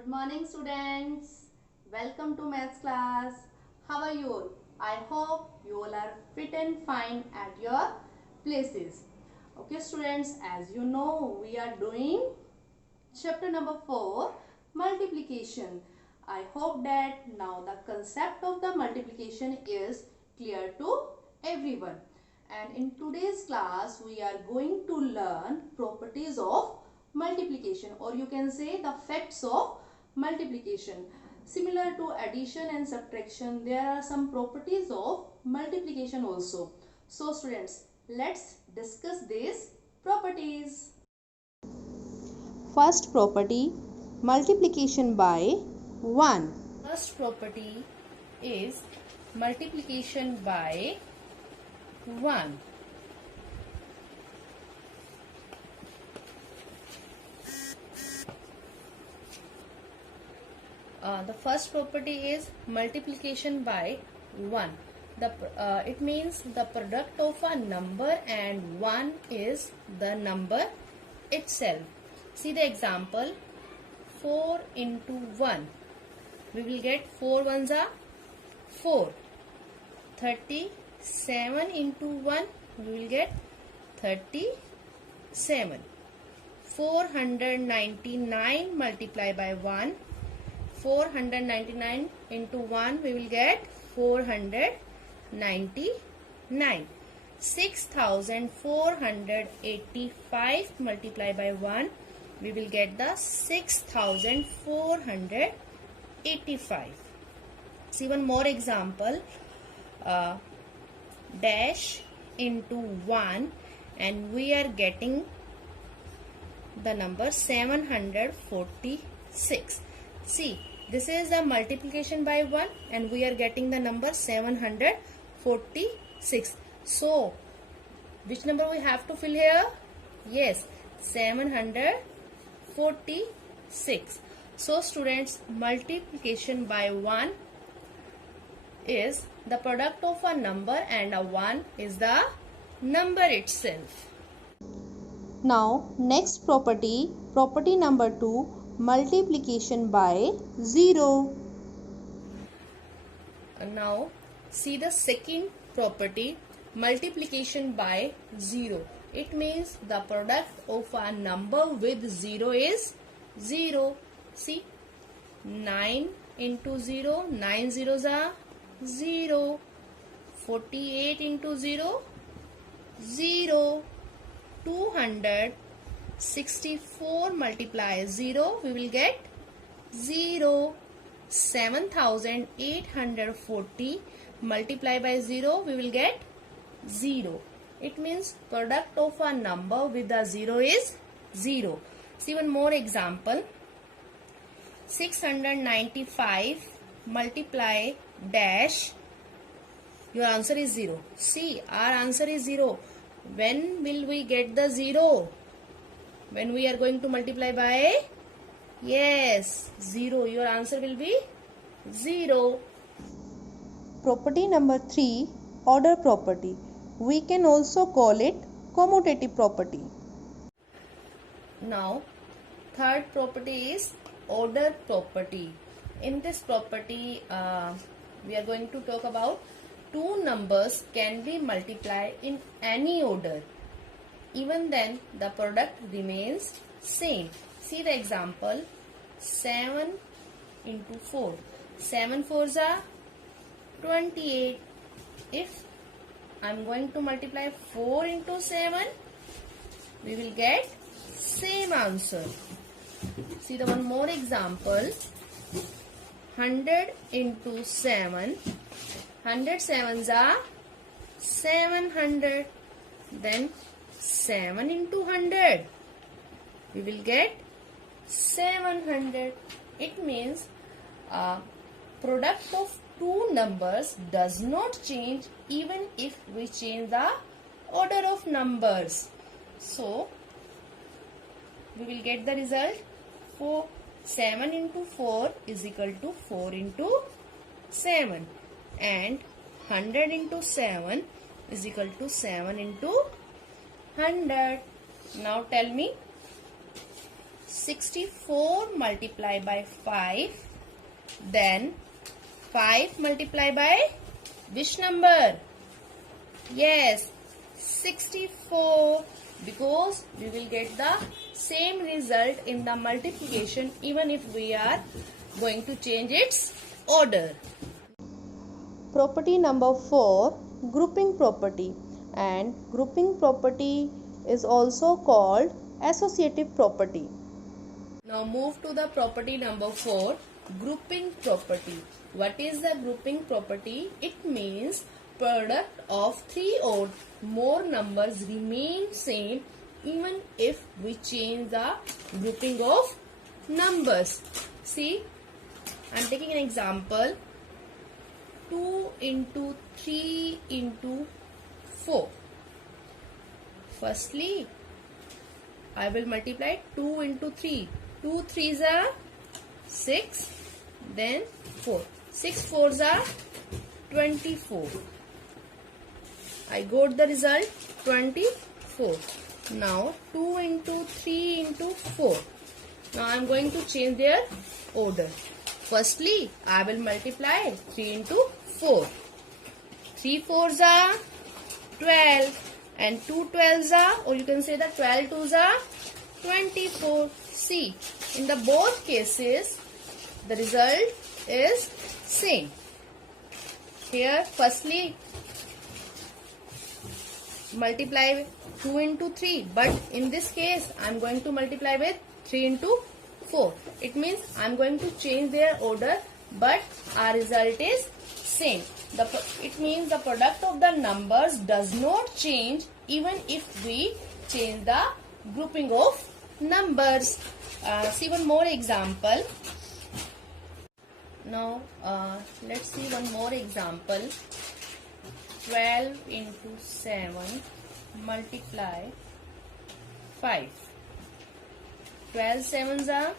Good morning students. Welcome to maths class. How are you all? I hope you all are fit and fine at your places. Okay students, as you know we are doing chapter number 4, multiplication. I hope that now the concept of the multiplication is clear to everyone. And in today's class we are going to learn properties of multiplication, or you can say the facts of multiplication. Similar to addition and subtraction, there are some properties of multiplication also. So students, let's discuss these properties. First property, multiplication by 1. First property is multiplication by 1. The first property is multiplication by 1. It means the product of a number and 1 is the number itself. See the example, 4 into 1. We will get 4 ones are 4. 37 into 1. We will get 37. 499 multiplied by 1. 499 into 1 we will get 499. 6485 multiplied by 1 we will get the 6485. See one more example, dash into 1 and we are getting the number 746. See, this is the multiplication by 1 and we are getting the number 746. So, which number we have to fill here? Yes, 746. So, students, multiplication by 1 is the product of a number and a 1 is the number itself. Now, next property, property number 2, multiplication by 0. Now, see the second property, multiplication by 0. It means the product of a number with 0 is 0. See, 9 into 0, 9 zeros are 0. 48 into 0, 0. 264 multiply 0, we will get 0. 7840 multiply by 0, we will get 0. It means product of a number with a 0 is 0. See one more example. 695 multiply dash, your answer is 0. See, our answer is 0. When will we get the 0? When we are going to multiply by? Yes, 0. Your answer will be 0. Property number 3, order property. We can also call it commutative property. Now, third property is order property. In this property, we are going to talk about two numbers can be multiplied in any order. Even then, the product remains same. See the example, 7 into 4. 7 fours are 28. If I am going to multiply 4 into 7, we will get same answer. See the one more example, 100 into 7. 100 sevens are 700. Then 7 into 100. We will get 700. It means product of two numbers does not change even if we change the order of numbers. So, we will get the result 7 into 4 is equal to 4 into 7. And 100 into 7 is equal to 7 into 100. Now tell me, 64 multiplied by 5. Then 5 multiplied by which number? Yes, 64, because we will get the same result in the multiplication even if we are going to change its order. Property number 4, grouping property, and grouping property is also called associative property. Now move to the property number 4, grouping property. What is the grouping property? It means product of 3 or more numbers remain same even if we change the grouping of numbers. See, I am taking an example. 2 into 3 into 4. Firstly, I will multiply 2 into 3. 2 3s are 6, then 4. 6 4s are 24. I got the result 24. Now 2 into 3 into 4. Now I am going to change their order. Firstly, I will multiply 3 into 4. 3 4s are 12 and 2 12s are, or you can say that 12 2s are 24. See, in the both cases, the result is same. Here, firstly, multiply 2 into 3, but in this case, I am going to multiply with 3 into 4. It means I am going to change their order, but our result is same. It means the product of the numbers does not change even if we change the grouping of numbers. See one more example. Now let's see one more example. 12 into 7 multiply 5. 12 sevens are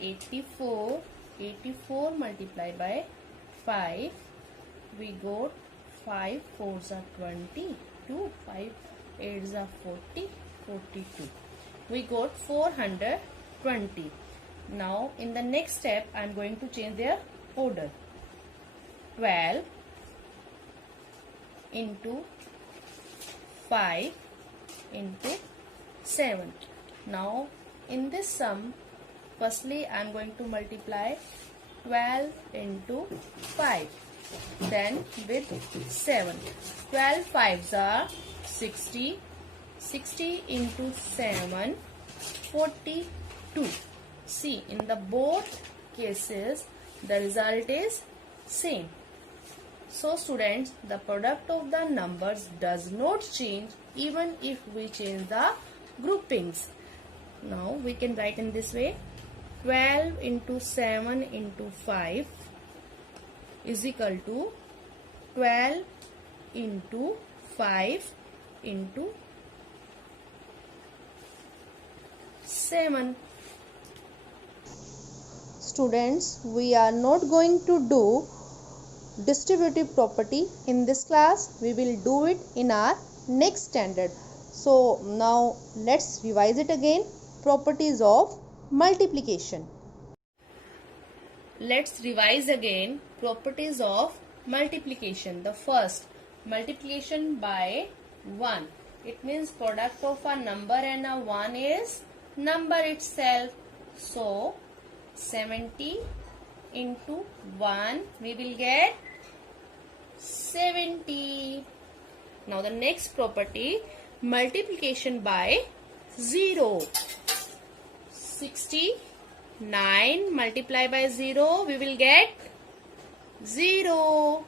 84. 84 multiplied by 5. We got 5 4s are 22. 5 8s are 40. 42. We got 420. Now in the next step I am going to change their order. 12 into 5 into 7. Now in this sum, firstly I am going to multiply 12 into 5, then with 7. 12 5s are 60. 60 into 7, 42. See, in the both cases, the result is same. So students, the product of the numbers does not change even if we change the groupings. Now we can write in this way. 12 into 7 into 5 is equal to 12 into 5 into 7. Students, we are not going to do distributive property in this class. We will do it in our next standard. So now let's revise it again. Properties of multiplication. Let's revise again properties of multiplication. The first, multiplication by 1. It means product of a number and a 1 is number itself. So 70 into 1 we will get 70. Now the next property, multiplication by 0. 69 multiply by 0 we will get 0.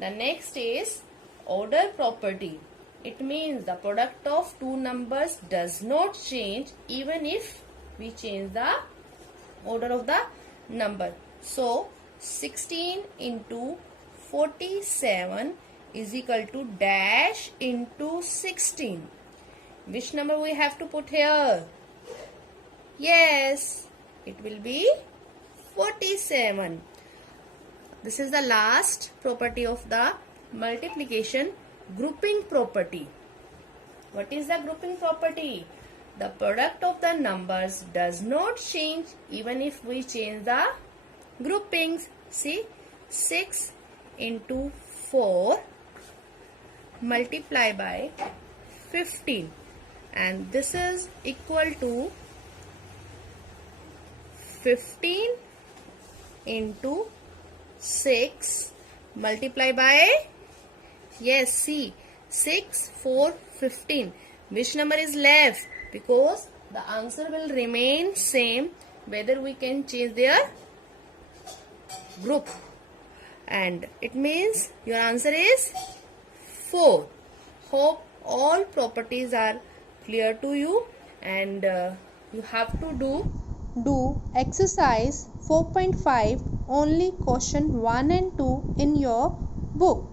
The next is order property. It means the product of two numbers does not change even if we change the order of the number. So 16 into 47 is equal to dash into 16. Which number we have to put here? Yes, it will be 47. This is the last property of the multiplication, grouping property. What is the grouping property? the product of the numbers does not change even if we change the groupings. See, 6 into 4 multiply by 15, and this is equal to 15 into 6 multiply by, yes, see, 6, 4, 15. Which number is left? Because the answer will remain same whether we can change their group, and it means your answer is 4. Hope all properties are clear to you, and you have to Do exercise 4.5 only question 1 and 2 in your book.